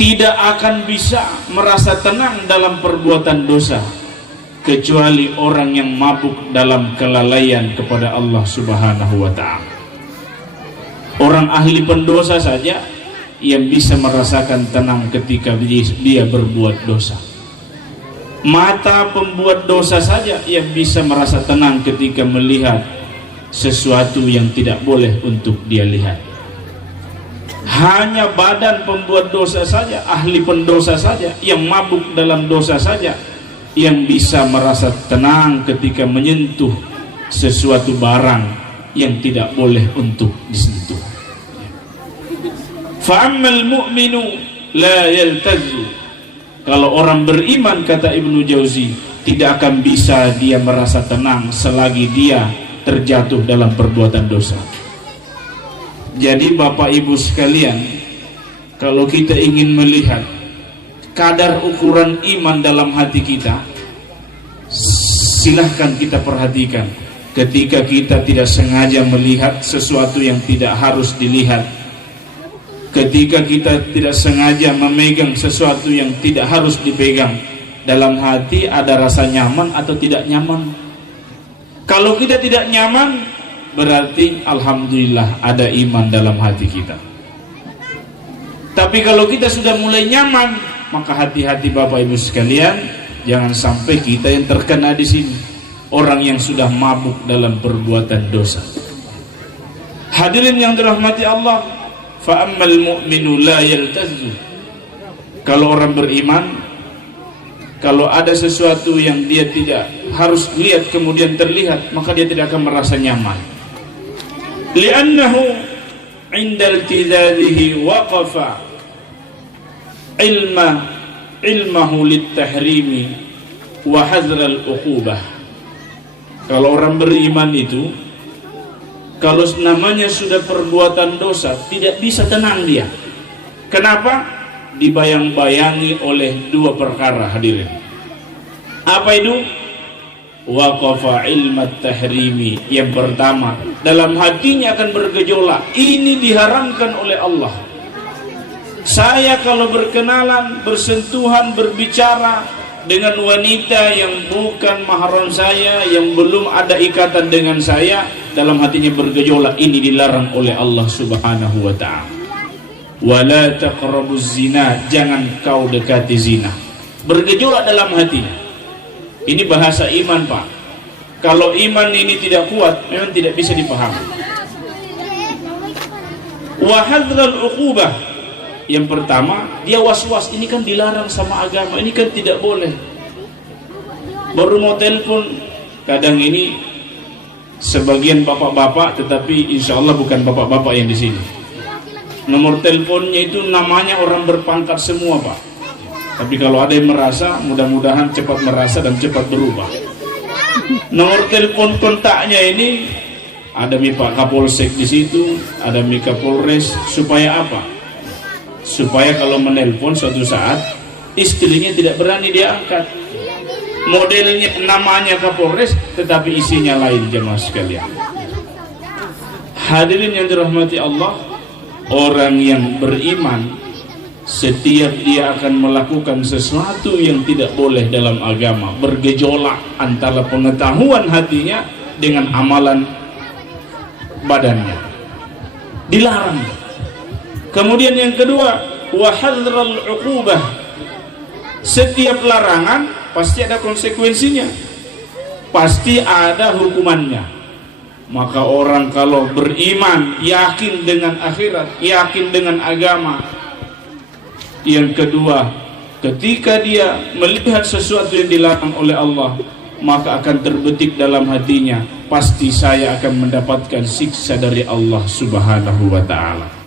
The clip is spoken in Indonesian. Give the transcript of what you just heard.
tidak akan bisa merasa tenang dalam perbuatan dosa kecuali orang yang mabuk dalam kelalaian kepada Allah Subhanahu wa ta'ala. Orang ahli pendosa saja yang bisa merasakan tenang ketika dia berbuat dosa. Mata pembuat dosa saja yang bisa merasa tenang ketika melihat sesuatu yang tidak boleh untuk dia lihat. Hanya badan pembuat dosa saja, ahli pendosa saja, yang mabuk dalam dosa saja, yang bisa merasa tenang ketika menyentuh sesuatu barang yang tidak boleh untuk disentuh. Fa'ammal mu'minu la yaltazzu. Kalau orang beriman, kata Ibnu Jauzi, tidak akan bisa dia merasa tenang selagi dia terjatuh dalam perbuatan dosa. Jadi Bapak Ibu sekalian, kalau kita ingin melihat kadar ukuran iman dalam hati kita, silahkan kita perhatikan ketika kita tidak sengaja melihat sesuatu yang tidak harus dilihat, ketika kita tidak sengaja memegang sesuatu yang tidak harus dipegang. Dalam hati ada rasa nyaman atau tidak nyaman? Kalau kita tidak nyaman, berarti alhamdulillah ada iman dalam hati kita. Tapi kalau kita sudah mulai nyaman, maka hati-hati Bapak Ibu sekalian, jangan sampai kita yang terkena di sini, orang yang sudah mabuk dalam perbuatan dosa. Hadirin yang dirahmati Allah, fa'ammal mu'minu la yaltazzu. Kalau orang beriman, kalau ada sesuatu yang dia tidak harus lihat kemudian terlihat, maka dia tidak akan merasa nyaman. Li'annahu 'inda iltizalihi waqafa ilmahu lit-tahrimi wa hazral uqubah. Kalau orang beriman itu, kalau namanya sudah perbuatan dosa, tidak bisa tenang dia. Kenapa? Dibayang-bayangi oleh dua perkara, hadirin. Apa itu? Waqafa ilmat tahrimi. Yang pertama, dalam hatinya akan bergejolak, ini diharamkan oleh Allah. Saya kalau berkenalan, bersentuhan, berbicara dengan wanita yang bukan mahram saya, yang belum ada ikatan dengan saya, dalam hatinya bergejolak, ini dilarang oleh Allah Subhanahu wa ta'ala. Wala taqrabuz zina, jangan kau dekati zina. Bergejolak dalam hatinya. Ini bahasa iman, Pak. Kalau iman ini tidak kuat, memang tidak bisa dipahami. Wa hadzral uqubah. Yang pertama, dia was-was, ini kan dilarang sama agama, ini kan tidak boleh. Baru mau telepon, kadang ini sebagian bapak-bapak, tetapi insya Allah bukan bapak-bapak yang di sini. Nomor teleponnya itu namanya orang berpangkat semua, Pak. Tapi kalau ada yang merasa, mudah-mudahan cepat merasa dan cepat berubah. Nomor telepon kontaknya ini ada mi Pak Kapolsek di situ, ada mi Kapolres. Supaya apa? Supaya kalau menelpon suatu saat istrinya tidak berani dia angkat. Modelnya namanya Kapolres, tetapi isinya lain, jemaah sekalian. Hadirin yang dirahmati Allah, orang yang beriman, setiap dia akan melakukan sesuatu yang tidak boleh dalam agama, bergejolak antara pengetahuan hatinya dengan amalan badannya, dilarang. Kemudian yang kedua, wa hadzral uqubah. Setiap larangan pasti ada konsekuensinya, pasti ada hukumannya. Maka orang kalau beriman, yakin dengan akhirat, yakin dengan agama. Yang kedua, ketika dia melihat sesuatu yang dilarang oleh Allah, maka akan terbetik dalam hatinya, pasti saya akan mendapatkan siksa dari Allah Subhanahu wa ta'ala.